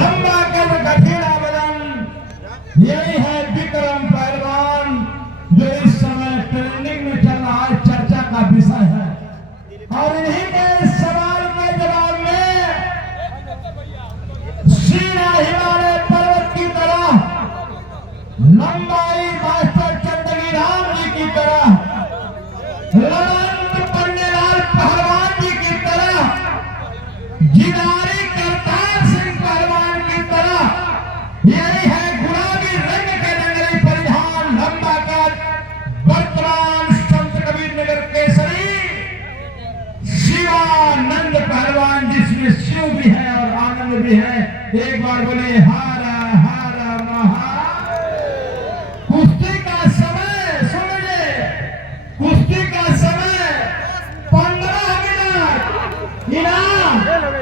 लंबा कद गठीला बदन, यही है विक्रम पहलवान जो इस समय ट्रेंडिंग में चल रहा है, चर्चा का विषय है। और इन्हीं के सवाल के जवाब में सीना हिमालय पर्वत की तरह, लंबाई मास्टर चंदगी राम जी की तरह, लड़ंत पन्नेलाल पहलवान जी की तरह, जिनारी करतार सिंह पहलवान की तरह, यही है गुलाबी रंग के नंगली परिधान, लंबा कद, वर्तमान संत कबीर नगर केसरी शिवानंद पहलवान, जिसमें शिव भी है और आनंद भी है। एक बार बोले हर हर महादेव। कुश्ती का समय सुनिए, कुश्ती का समय 15 मिनट। इनाम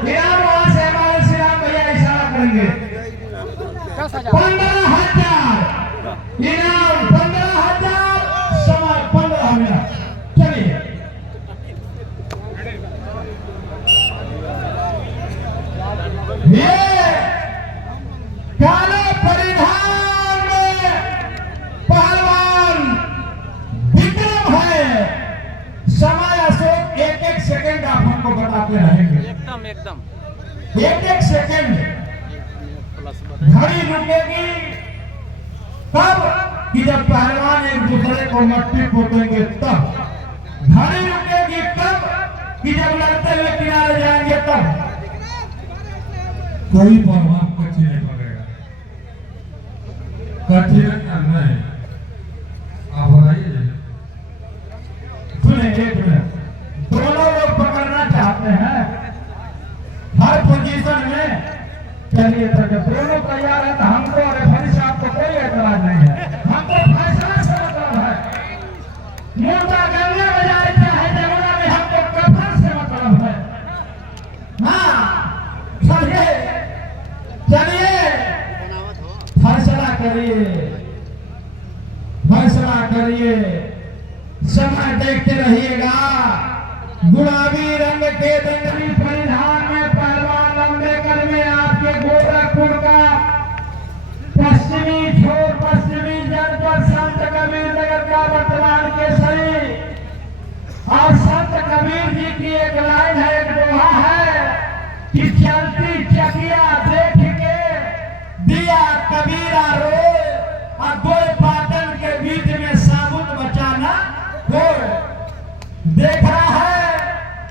इनाम वहां से हमारे श्रीराम भैया इशारा करेंगे। 15,000 इनाम, 15,000 समय 15 मिनट। चलिए ये काले परिधान में पहलवान विक्रम है। समय अशोक 1-1 सेकंड आप हमको बताते रहेंगे, एकदम एकदम 1-1 सेकंड। घड़ी रुकेगी तब कि जब पहलवान एक दूसरे को मट्टी पोतेंगे, तब घड़ी रुकेगी तब कि जब लड़ते हुए किनारे जाएंगे, तब कोई प्रभाव कच्ची नहीं पड़ेगा। कच्ची करना है। आप बताइए, सुने एक मिनट, दोनों लोग पकड़ना चाहते हैं हर पोजीशन में। चलिए तो जब दोनों तैयार है तो हमको रेफरी साहब को कोई एतराज नहीं है, हमको फैसला से मतलब है। मोटा गंगा में जाए चाहे जमुना में, हमको कफन से मतलब है। हाँ चलिए चलिए फैसला करिए, फैसला करिए। समय देखते रहिएगा। गुलाबी रंग के दंगली परिधान में पहलवान लंबे कद में आपके गोरखपुर का पश्चिमी छोर, पश्चिमी जनपद संत कबीर नगर का वर्तमान केसरी। और संत कबीर जी की एक लाइन है, एक दोहा है कि चलती चकिया देख के दिया कबीरा रोए, और दो पाटन के बीच में साबुत बचाना हो। देख रहा है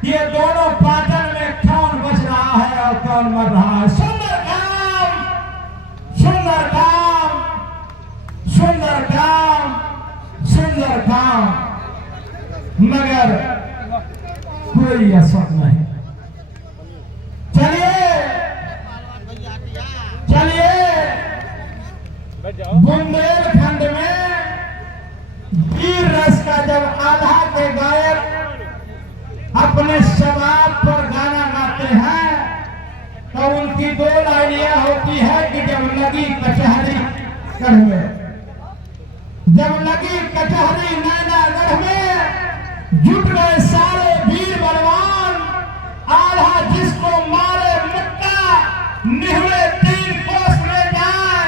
ये दोनों पाटन में कौन बच रहा है और कौन मर रहा है। सुंदर काम, सुंदर काम, सुंदर काम, सुंदर काम, मगर कोई असर नहीं। चलिए चलिए, बुंदेलखंड में वीर रस का जब आधा के गायक अपने शबाब पर गाना गाते हैं तो उनकी 2 लाइनियां होती है कि जब लगी कचहरी गढ़ में, जब लगी कचहरी नैनागढ़ में, जुट गए सारे वीर बलवान, आधा जिसको मारे मुक्का, निहुए 3 कोस में जाए,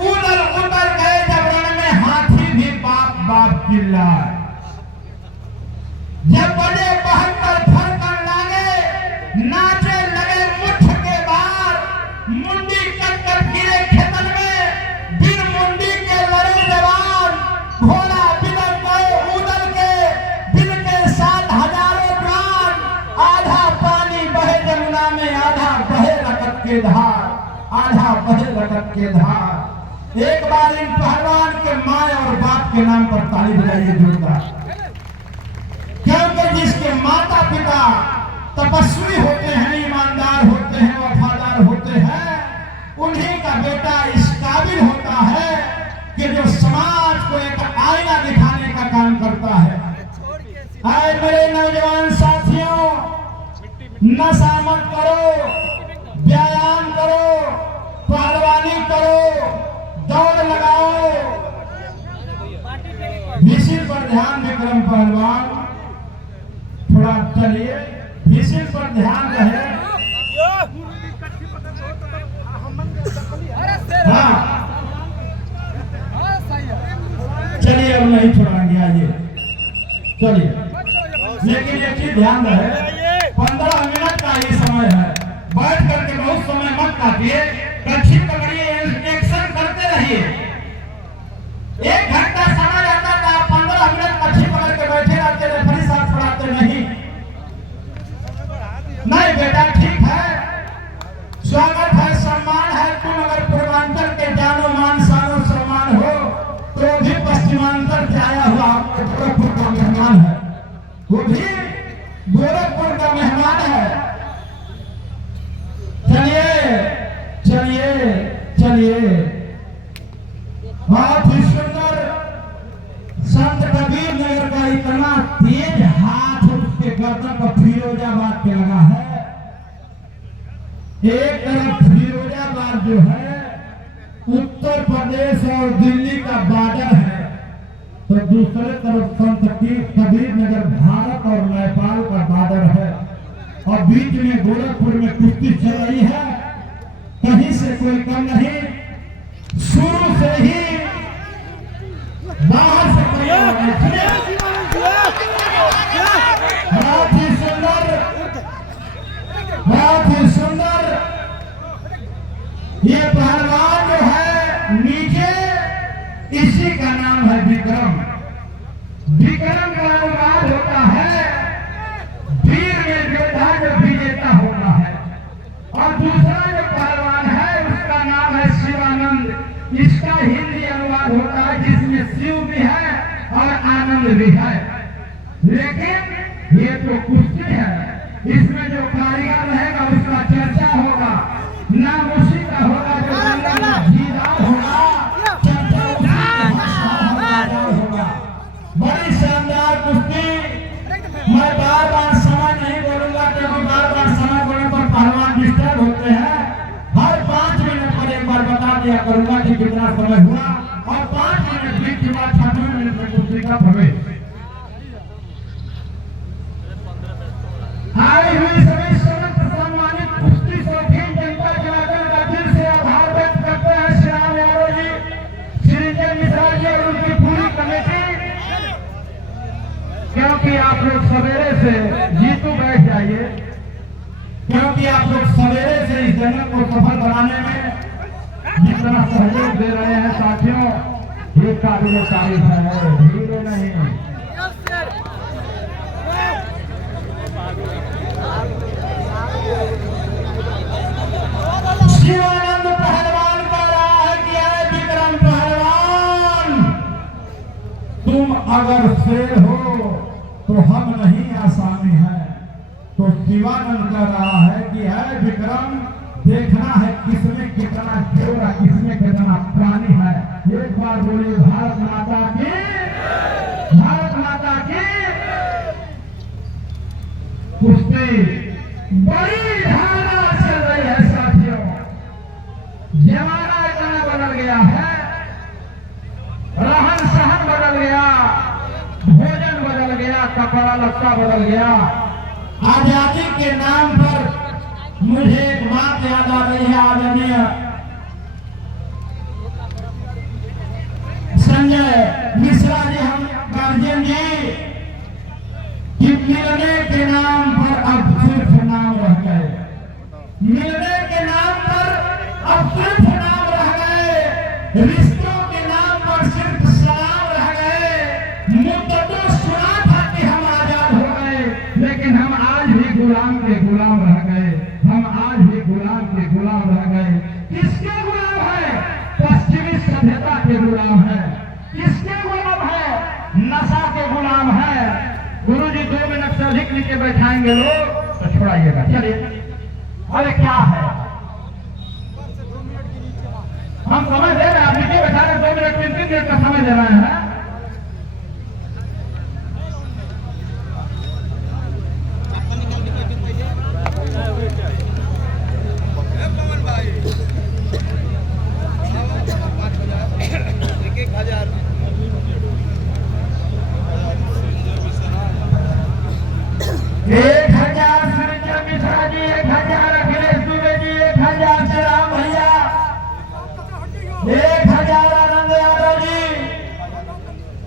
उधर उधर गए जब रण में, हाथी भी बाप बाप चिल्लाए। जब बड़े 72 फरकन लागे, नाचे लगे मुठ के बार, मुंडी कटकर गिरे खेतन में, बिन मुंडी के लड़े जवान, घोड़ा बिदल गए उदल के, बिन के साथ हजारों प्राण, आधा पानी बहे जमुना में, आधा बहे रकत के धार, आधा बहे रकत के धार। एक बार इन पहलवान के माँ और बाप के नाम पर ताली बजाइए जोरदार, क्योंकि जिसके माता पिता तपस्वी होते हैं, ईमानदार होते हैं, वफादार होते हैं, उन्हीं का बेटा इस काबिल होता है कि जो समाज को एक आईना दिखाने का काम करता है। आए मेरे नौजवान साथियों, नशा मत करो, व्यायाम करो, पहलवानी करो, दौड़ लगाओ। विशिल पर ध्यान, विक्रम पहलवान थोड़ा चलिए, विशिल पर ध्यान रहे। नहीं छोड़ेंगे। आइए चलिए, लेकिन एक चीज ध्यान रहे, 15 मिनट का ये समय है, बैठ करके बहुत समय मत काटिए, कच्छी पकड़िए, एक्शन करते रहिए। 1 घंटा समय रहता था, 15 मिनट कच्छी पकड़ के बैठे रहते, रेफरी साहब पढ़ाते नहीं। नहीं बेटा ठीक है, स्वागत है, सम्मान है, तुम अगर पूर्वांचल के जानो मान शानो सम्मान हो तो भी पश्चिमांचल से आया हुआ गोरखपुर का मेहमान है, वो भी गोरखपुर का मेहमान है। चलिए चलिए चलिए, बहुत ही सुंदर संत कबीर नगर का इतना तेज हाथ उसके गर्दन पर फिरोजाबाद के लगा है। एक तरफ फिरोजाबाद जो है उत्तर प्रदेश और दिल्ली का बॉर्डर है, तो दूसरे तरफ संत कबीर नगर भारत और नेपाल का बॉर्डर है, और बीच में गोरखपुर में कुश्ती चल रही है, कहीं से कोई कम नहीं, शुरू से ही बाहर से बहुत ही सुंदर, बहुत ही सुंदर ये पहलवान जो है नीचे, इसी का नाम है विक्रम। विक्रम का अनुवाद होता है वीर में योद्धा जो विजेता होता है, और दूसरा जो पहलवान है उसका नाम है शिवानंद। इसका हिंदी अनुवाद होता है जिसमें शिव भी है और आनंद भी है। लेकिन ये तो कुश्ती है, इसमें जो कारीगर रहेगा उसका चर्चा होगा, नाम उसी का होगा जो जीदार होगा, चर्चा होगा। बड़ी शानदार कुश्ती। मैं बार बार समय नहीं बोलूंगा क्योंकि बार बार समय बोलने पर पहलवान डिस्टर्ब होते हैं। हर 5 मिनट पर एक बार बता दिया करूंगा कि कितना समय हुआ, और 5 मिनट बीत के बाद 6वें मिनट में कुश्ती का प्रवेश। आई हुई सभी समस्त सम्मानित कुश्ती शौकीन जनता जनार्दन का दिल से आभार व्यक्त करते हैं श्री राम यादव जी, श्री मिश्रा जी और उनकी पूरी कमेटी, क्योंकि आप लोग सवेरे से जीतू बैठ जाइए, क्योंकि आप लोग सवेरे से इस जंगल को सफल बनाने में जितना सहयोग दे रहे हैं साथियों, ये काबिल तारीफ है, धीरे नहीं। शिवानंद पहलवान का रहा है कि है विक्रम पहलवान, तुम अगर शेर हो तो हम नहीं आसामी है। तो शिवानंद का रहा है कि है विक्रम, देखना है किसमें कितना जोर है, किसमें कितना प्राणी है। एक बार बोलिए भारत माता की, भारत माता की। कुश्ती बड़ी धारदार चल रही है साथियों, जमाना इतना बदल गया है, रहन सहन बदल गया, भोजन बदल गया, कपड़ा लत्ता बदल गया। आजादी के नाम पर मुझे एक बात याद आ रही है, आदरणीय संजय मिश्रा जी, हम गार्जियन जी, कि मिलने के नाम पर अब सिर्फ नाम रह गए, मिलने के नाम पर अब सिर्फ नाम रह गए, रिश्तों के नाम पर सिर्फ सलाम रह गए। मुद्दतों सुना था कि हम आजाद हो गए, लेकिन हम आज भी गुलाम के गुलाम रह गए, हम आज भी गुलाम के गुलाम रह गए। किसके गुलाम है? पश्चिमी सभ्यता के गुलाम है। किसके गुलाम है? नशा के गुलाम है। गुरु जी 2 मिनट से अधिक नीचे बैठाएंगे लोग तो छोड़ाइएगा। चलिए, अरे क्या है, हम समय दे रहे हैं, आप नीचे बैठा रहे 2 मिनट 3 मिनट का समय दे रहे हैं।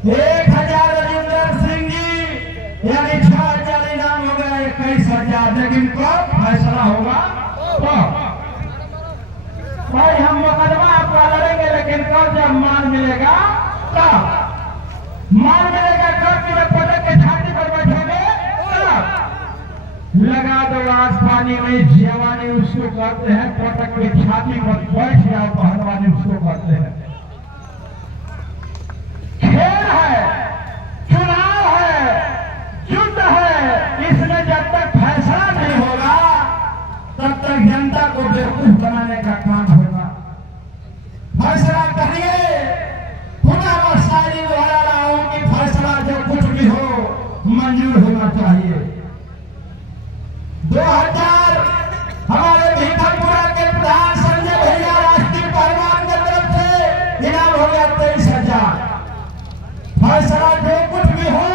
1000 राजेंद्र सिंह जी यानी 6000 इनाम हो गया 21,000। लेकिन कब फैसला होगा तो भाई हम मुकदमा आपका लड़ेंगे, लेकिन कब जब मान मिलेगा तब मान मिलेगा। कब कि जब पटक के छाती पर बैठोगे तब लगा दो आज पानी में जवानी उसको करते हैं, पटक के छाती पर बैठ जाओ पहलवानी उसको करते हैं। खेल है, चुनाव है, युद्ध है, इसमें जब तक फैसला नहीं होगा तब तक जनता को बेवकूफ बनाने का काम होगा। फैसला करिए, खुदा व शायरी दोहरा रहा हूं कि फैसला जो कुछ भी हो मंजूर होना चाहिए। 2000 हमारे भीखमपुरा के प्रधान संजय भैया राष्ट्रीय पहलवान की तरफ से इनाम हो गया 23,000। फैसला जो कुछ भी हो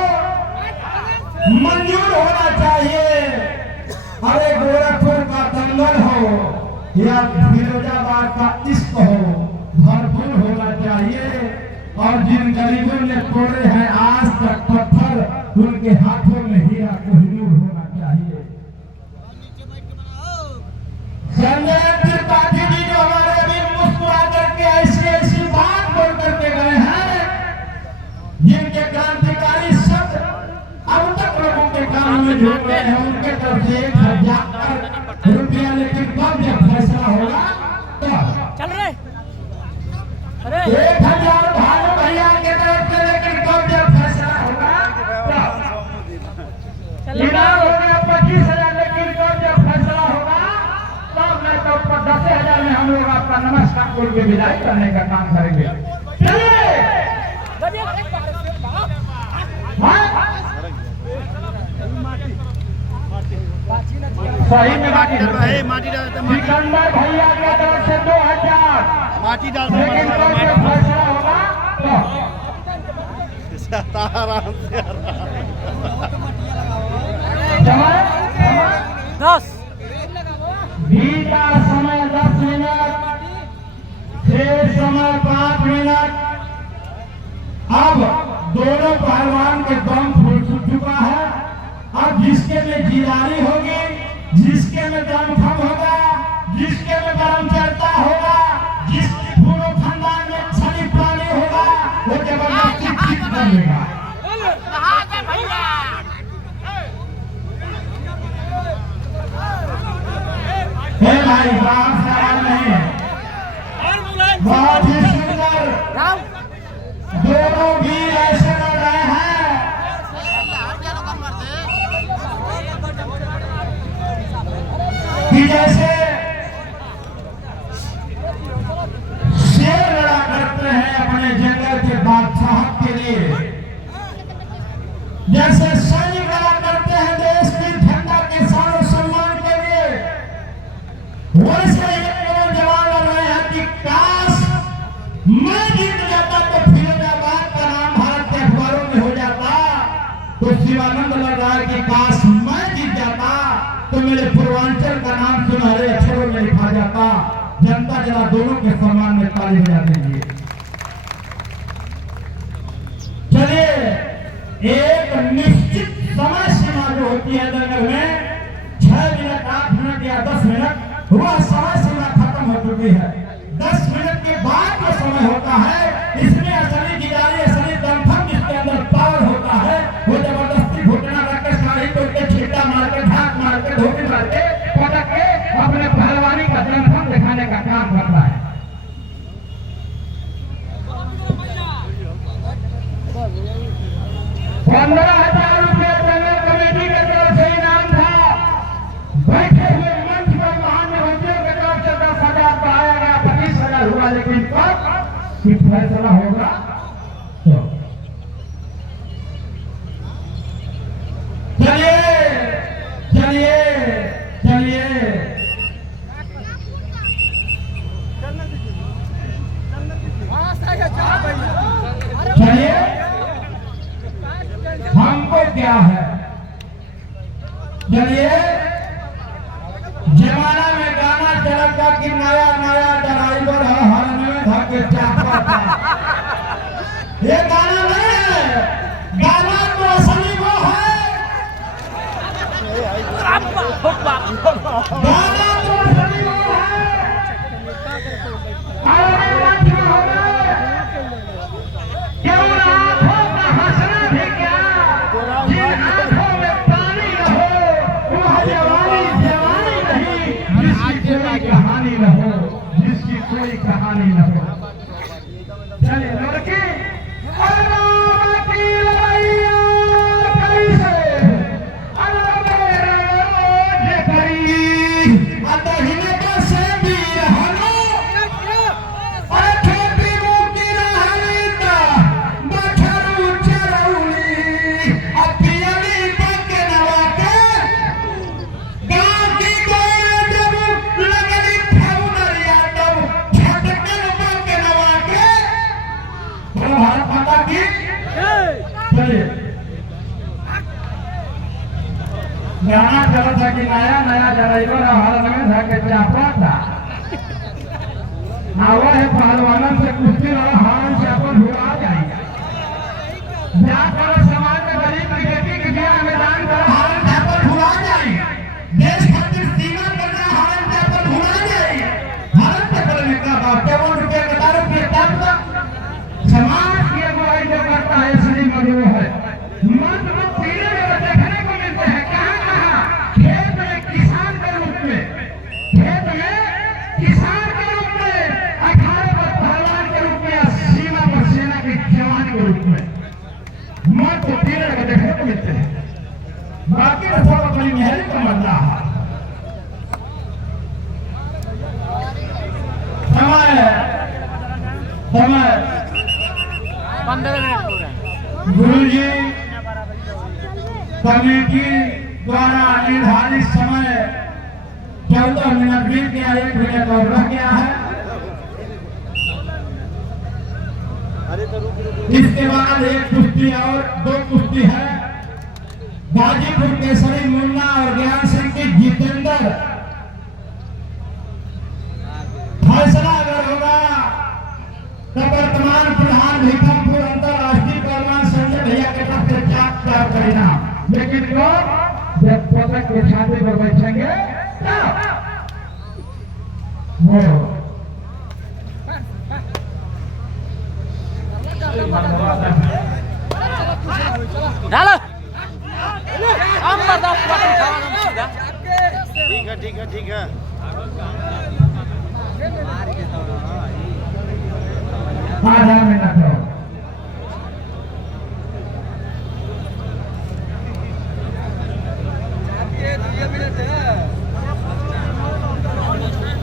मंजूर होना चाहिए। अरे गोरखपुर का दंगल हो या फिरोजाबाद का इश्क हो, भरपूर होना चाहिए। और जिन गरीबों ने तोड़े हैं आज तक पत्थर, उनके हाथों में हीरा कोहिनूर होना चाहिए। संजय त्रिपाठी जी जो हमारे भी मुस्कुरा करके ऐसी बात बोल करके गए हैं, जिनके क्रांतिकारी शब्द अब तक लोगों के कान में झूम रहे हैं, उनके तरफ से 1000 रुपया। लेकिन कब जब फैसला होगा तो चल रहे 1000 भानु भैया के तरफ से, लेकिन कब जब फैसला होगा तो इनाम हो गया 25,000। लेकिन कब जब फैसला होगा तब मैं तो 10,000 में हम लोग आपका नमस्कार बोल के विदाई करने का काम करेंगे। सही में माटी डालते सिकंदर भैया की तरफ से 2000 माटी डालते। लेकिन कब जब फैसला होगा तो आराम से 10 बीता समय 10 मिनट, शेष समय 5 मिनट। अब दोनों पहलवान के दम फूल चुका है। अब जिसके में जिलानी होगी, जिसके में दम खम होगा, जिसके में गरम चढ़ता होगा, जिसके पूरे खानदान में छली प्राणी होगा, वो जबरदस्ती ठीक कर लेगा। भाई बात सवाल नहीं है, बहुत ही सुंदर दोनों भी ऐसे लड़ रहे हैं कि जैसे शेर लड़ा करते हैं अपने जंगल के बादशाह के लिए, जैसे सैनिक लड़ा करते हैं देश की ठंडा के शान और सम्मान के लिए, वैसे ये जवान लड़ रहे हैं कि काश मैं जीत जाता तो फिरोजाबाद का नाम भारत के अखबारों में हो जाता। तो शिवानंद लड़ रहा है कि काश मैं जीत जाता तो मेरे पूर्वांचल का नाम सुनहरे अक्षरों में लिखा जाता। जनता जरा दोनों के सम्मान में ताली बजा दीजिए। चलिए, एक निश्चित समय सीमा जो होती है दंगल में 6 मिनट, 8 मिनट या 10 मिनट, वह समय सीमा खत्म हो चुकी है। 10 मिनट के बाद जो समय होता है, इसमें असली गिदारी, असली दमखम जिसके अंदर पावर होता है, वो जबरदस्ती घुटना रख के, साड़ी तोड़ के, छीटा मार के, ढाक मार के, धोती मार के, पटक के अपने पहलवानी का दमखम दिखाने का काम करता है। ₹15,000 दंगल कमेटी के तरफ से इनाम था। बैठे हुए मंच पर महानुभावियों के तरफ से 10,000 बढ़ाया गया, 25,000 हुआ। लेकिन कब कि फैसला होगा तो चलिए चलिए चलिए चलिए, हमको क्या है। चलिए, जमाना में गाना चलता कि नया नया ड्राइवर है, हर में धके चाहता। ये गाना नहीं है, गाना तो सभी लोग हैं और मंच में हो गए क्यों आंखों का हंसना भी क्या जिन आंखों में पानी न हो वह जवानी जवानी नहीं जिसकी कोई कहानी न हो जिसकी कोई कहानी न हो। चलिए लड़की गाना चला था कि नया नया ड्राइवर हमारा में था कि चापा था आवा है पहलवानन से कुश्ती लड़ा हारन से अपन हुआ जाएगा जहाँ पर समाज में गरीब की बेटी के बियाह में दान कर हारन से अपन हुआ जाएगा देश खातिर सीमा पर जा हारन से अपन हुआ जाएगा हारन से करने का बात क्या बोल रुपये का दारू के तब तक समाज की अगुवाई जो करता है श्री मधु है मत मत पीने में देखने को मिलते हैं खेत में किसान के रूप में 18 पहलवान के रूप में सीमा पर सेना के जवान के रूप में मत तो तीन का देखने को मिलते हैं बाकी तो सब अपनी मेहनत का मजा है। समय 15 मिनट गुरु जी कमेटी द्वारा निर्धारित समय 14 मिनट बीत गया 1 मिनट और रह गया है। इसके बाद एक कुश्ती और 2 कुश्ती है गाजीपुर केसरी मुन्ना और ज्ञान सिंह की जितेंद्र। फैसला अगर होगा तो वर्तमान प्रधान भीखमपुर अंतरराष्ट्रीय पहलवान संजय भैया के तरफ से चाप परिणाम लेकिन जब पदक के छाते पर बैठेंगे ठीक है आधा मिनट हो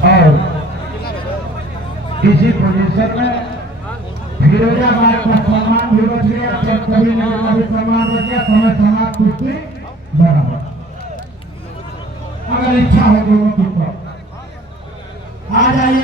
और इसी पोजीशन में फिरोजाबाद का सम्मान भी बच गया कभी न कभी सम्मान बच गया समय समाप्त कुश्ती बराबर। अगर इच्छा हो तो आ जाइए